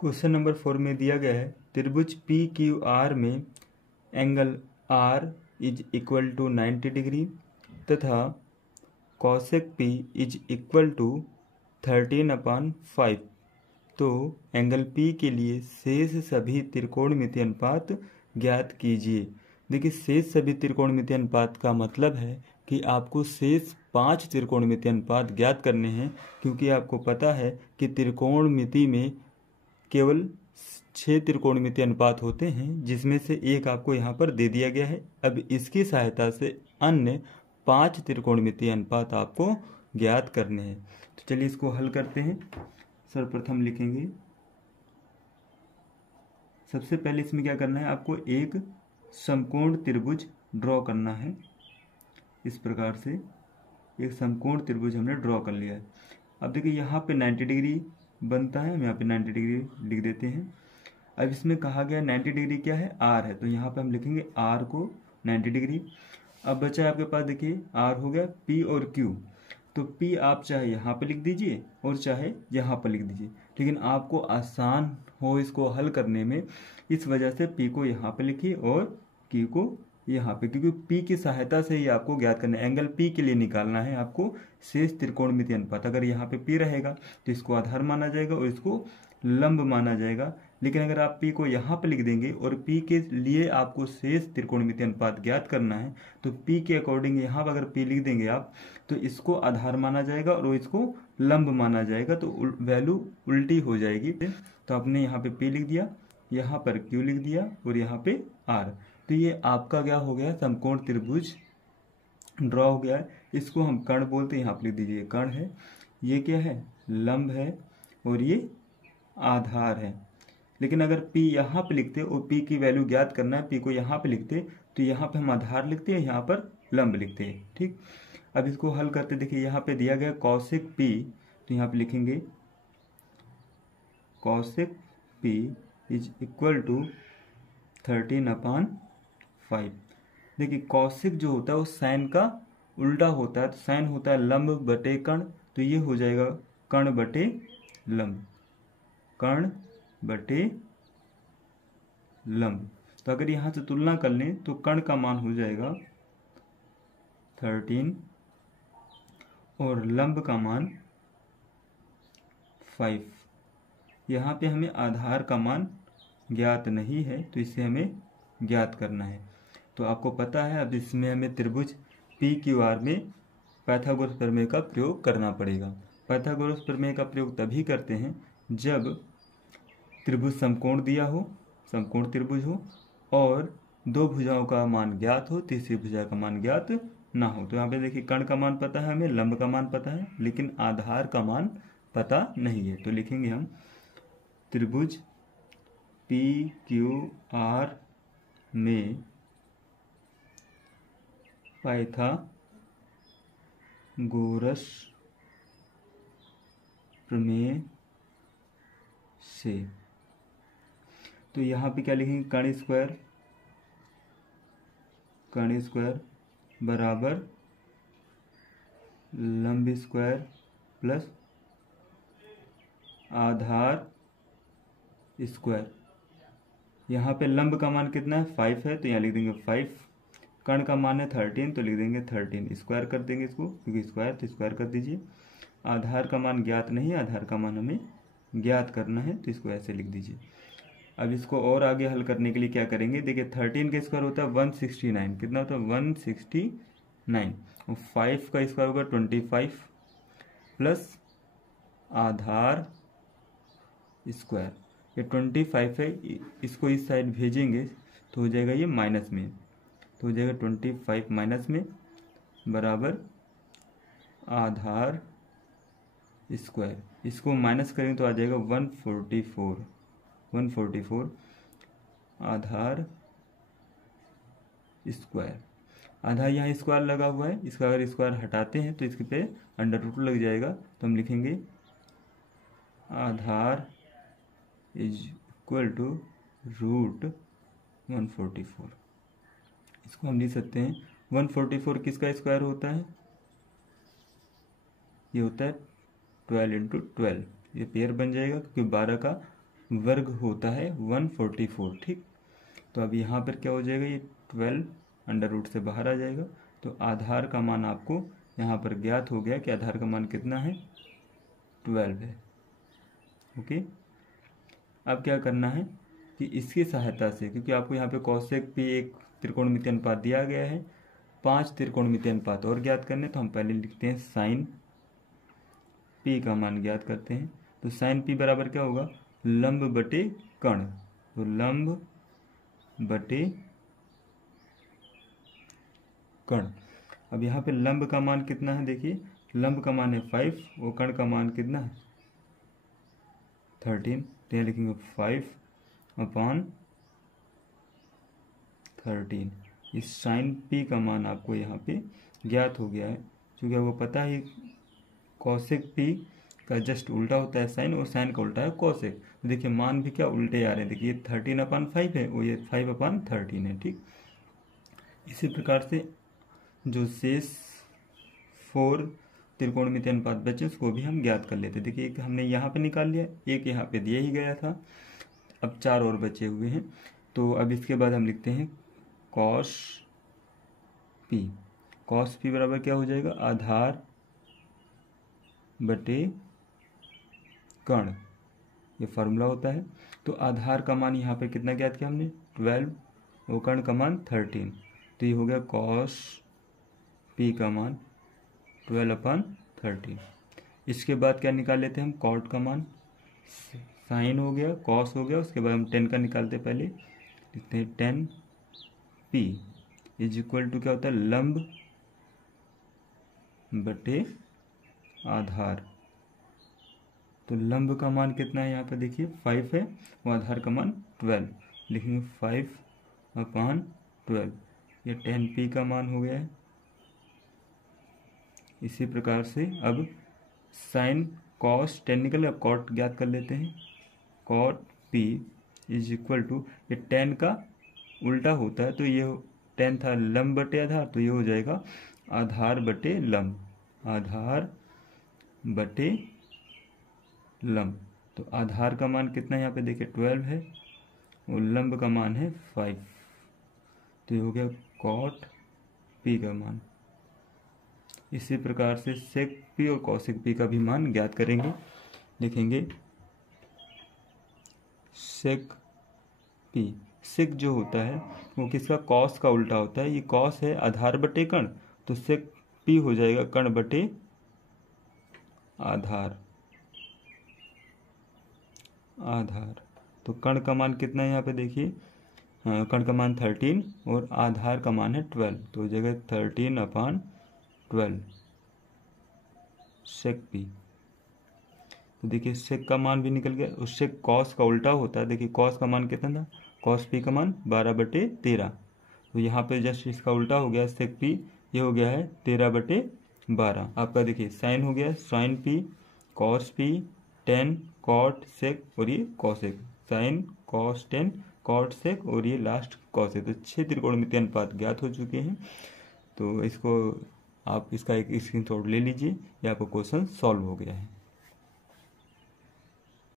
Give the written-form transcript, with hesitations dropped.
Question number 4 में दिया गया है त्रिभुज पी क्यू आर में angle R is equal to 90 degree तथा cosec P is equal to 13/5। तो एंगल पी के लिए शेष सभी त्रिकोणमितीय अनुपात ज्ञात कीजिए। देखिए, शेष सभी त्रिकोणमितीय अनुपात का मतलब है कि आपको शेष 5 त्रिकोणमितीय अनुपात ज्ञात करने हैं, क्योंकि आपको पता है कि त्रिकोणमिति में केवल 6 त्रिकोणमितीय अनुपात होते हैं, जिसमें से एक आपको यहाँ पर दे दिया गया है। अब इसकी सहायता से अन्य 5 त्रिकोणमितीय अनुपात आपको ज्ञात करने हैं। तो चलिए इसको हल करते हैं। सर्वप्रथम लिखेंगे, सबसे पहले इसमें क्या करना है, आपको एक समकोण त्रिभुज ड्रॉ करना है। इस प्रकार से एक समकोण त्रिभुज हमने ड्रॉ कर लिया है। अब देखिए यहाँ पे 90 डिग्री बनता है, हम यहाँ पे 90 डिग्री लिख देते हैं। अब इसमें कहा गया 90 डिग्री क्या है, आर है, तो यहाँ पे हम लिखेंगे आर को 90 डिग्री। अब बचा आपके पास, देखिए आर हो गया पी और क्यू। तो पी आप चाहे यहाँ पे लिख दीजिए और चाहे यहाँ पर लिख दीजिए, लेकिन आपको आसान हो इसको हल करने में, इस वजह से पी को यहाँ पे लिखिए और क्यू को यहाँ पे, क्योंकि पी की सहायता से ही आपको ज्ञात करना है। एंगल पी के लिए निकालना है आपको शेष त्रिकोणमितीय अनुपात। अगर यहाँ पे पी रहेगा तो इसको आधार माना जाएगा और इसको लंब माना जाएगा, लेकिन अगर आप पी को यहाँ पे लिख देंगे और पी के लिए आपको शेष त्रिकोणमितीय अनुपात ज्ञात करना है, तो पी के अकॉर्डिंग यहाँ पर अगर पी लिख देंगे आप, तो इसको आधार माना जाएगा और इसको लंब माना जाएगा, तो वैल्यू उल्टी हो जाएगी। तो आपने यहाँ पे पी लिख दिया, यहाँ पर क्यू लिख दिया और यहाँ पे आर। तो ये आपका क्या हो गया, समकोण त्रिभुज ड्रॉ हो गया है। इसको हम कर्ण बोलते हैं, यहाँ पे लिख दीजिए कर्ण है। ये क्या है, लंब है और ये आधार है। लेकिन अगर P यहाँ पे लिखते और P की वैल्यू ज्ञात करना है, P को यहाँ पे लिखते तो यहाँ पे हम आधार लिखते हैं, यहाँ पर लंब लिखते हैं। ठीक, अब इसको हल करते, देखिए यहाँ पे दिया गया कॉसेक P, तो यहाँ पे लिखेंगे cosec P is equal to 13/5। देखिए कॉसेक जो होता है वो साइन का उल्टा होता है, तो साइन होता है लंब बटे कर्ण, तो ये हो जाएगा कर्ण बटे लंब, कर्ण बटे लंब। तो अगर यहाँ से तुलना कर लें तो कर्ण का मान हो जाएगा 13 और लंब का मान 5। यहाँ पे हमें आधार का मान ज्ञात नहीं है, तो इसे हमें ज्ञात करना है। तो आपको पता है अब इसमें हमें त्रिभुज पी क्यू आर में पाइथागोरस प्रमेय का प्रयोग करना पड़ेगा। पाइथागोरस प्रमेय का प्रयोग तभी करते हैं जब त्रिभुज समकोण दिया हो, समकोण त्रिभुज हो और दो भुजाओं का मान ज्ञात हो, तीसरी भुजा का मान ज्ञात ना हो। तो यहाँ पे देखिए कर्ण का मान पता है हमें, लंब का मान पता है, लेकिन आधार का मान पता नहीं है। तो लिखेंगे हम त्रिभुज पी क्यू आर में पाइथागोरस प्रमेय से। तो यहाँ पे क्या लिखेंगे, कर्ण स्क्वायर बराबर लंब स्क्वायर प्लस आधार स्क्वायर। यहाँ पे लंब का मान कितना है, 5 है, तो यहाँ लिख देंगे 5। कर्ण का मान है 13, तो लिख देंगे 13। स्क्वायर कर देंगे इसको, क्योंकि स्क्वायर, तो स्क्वायर कर दीजिए। आधार का मान ज्ञात नहीं है, आधार का मान हमें ज्ञात करना है, तो इसको ऐसे लिख दीजिए। अब इसको और आगे हल करने के लिए क्या करेंगे, देखिए 13 का स्क्वायर होता है 169, कितना होता है 169, और 5 का स्क्वायर होगा 25 प्लस आधार स्क्वायर। ये 25 है, इसको इस साइड भेजेंगे तो हो जाएगा ये माइनस में, तो हो जाएगा 25 माइनस में बराबर आधार स्क्वायर। इसको माइनस करेंगे तो आ जाएगा 144 आधार स्क्वायर। आधार यहाँ स्क्वायर लगा हुआ है, इसका अगर स्क्वायर हटाते हैं तो इसके पे अंडर रूट लग जाएगा, तो हम लिखेंगे आधार इज इक्वल टू रूट 144। इसको हम लिख सकते हैं 144 किसका स्क्वायर होता है, ये होता है 12 × 12। ये पेयर बन जाएगा, क्योंकि 12 का वर्ग होता है 144। ठीक, तो अब यहाँ पर क्या हो जाएगा, ये 12 अंडर रूट से बाहर आ जाएगा। तो आधार का मान आपको यहाँ पर ज्ञात हो गया कि आधार का मान कितना है, 12 है। ओके, अब क्या करना है कि इसकी सहायता से, क्योंकि आपको यहाँ पे कौशिक पे एक त्रिकोणमितीय अनुपात दिया गया है, 5 त्रिकोणमितीय अनुपात और ज्ञात करने, तो हम पहले लिखते हैं साइन पी का मान ज्ञात करते हैं। तो साइन पी बराबर क्या होगा, लंब बटे कर्ण। तो लंब बटे कर्ण। अब यहाँ पे लंब का मान कितना है, देखिए लंब का मान है 5 और कर्ण का मान कितना है 13। तो यहाँ लिखेंगे 5/13। इस साइन पी का मान आपको यहाँ पे ज्ञात हो गया है, क्योंकि आपको पता है कौशिक पी का जस्ट उल्टा होता है साइन, और साइन का उल्टा है कौशिक। तो देखिए मान भी क्या उल्टे आ रहे हैं, देखिए 13/5 है और ये 5/13 है। ठीक, इसी प्रकार से जो शेष 4 त्रिकोणमितीय अनुपात बचे उसको भी हम ज्ञात कर लेते। देखिए एक हमने यहाँ पे निकाल लिया, एक यहाँ पे दिया ही गया था, अब 4 और बचे हुए हैं। तो अब इसके बाद हम लिखते हैं कॉस पी। कॉस पी बराबर क्या हो जाएगा, आधार बटे कर्ण, ये फार्मूला होता है। तो आधार का मान यहाँ पे कितना ज्ञात किया हमने, 12 और कर्ण का मान 13। तो ये हो गया कॉस पी का मान 12/13। इसके बाद क्या निकाल लेते हैं हम, कॉट का मान, साइन हो गया, कॉस हो गया, उसके बाद हम 10 का निकालते हैं। पहले लिखते हैं 10 पी इज इक्वल टू क्या होता है, लंब बटे आधार। तो लंब का मान कितना है यहाँ पे देखिए 5 है और आधार का मान 12, लिखेंगे 5/12। ये 10 पी का मान हो गया है। इसी प्रकार से अब साइन कॉस 10 निकल, अब कॉट ज्ञात कर लेते हैं। Cot P is equal to, ये 10 का उल्टा होता है, तो ये 10 था लंब बटे आधार, तो ये हो जाएगा आधार बटे लंब, आधार बटे लंब। तो आधार का मान कितना है यहाँ पे देखिए 12 है और लंब का मान है 5। तो ये हो गया कॉट पी का मान। इसी प्रकार से सेक पी और कौशिक पी का भी मान ज्ञात करेंगे। लिखेंगे सेक पी, सेक जो होता है वो किसका, कॉस का उल्टा होता है। ये कॉस है आधार बटे कर्ण, तो सेक पी हो जाएगा कर्ण बटे आधार। तो कर्ण का मान कितना है यहाँ पे देखिए, कर्ण का मान 13 और आधार का मान है 12, तो जगह 13/12 सेक पी। तो देखिए सेक का मान भी निकल गया, उससे कॉस का उल्टा होता है। देखिए कॉस का मान कितना था, कॉस पी का मान 12/13, तो यहाँ पे जस्ट इसका उल्टा हो गया सेक पी, ये हो गया है 13/12। आपका देखिए साइन हो गया sine P, cos P, 10 cot sec और ये cosec, sine cos 10 cot sec और ये लास्ट कॉसेक। तो 6 त्रिकोणमितीय अनुपात ज्ञात हो चुके हैं। तो इसको आप इसका एक स्क्रीनशॉट ले लीजिए, ये आपका क्वेश्चन सॉल्व हो गया है।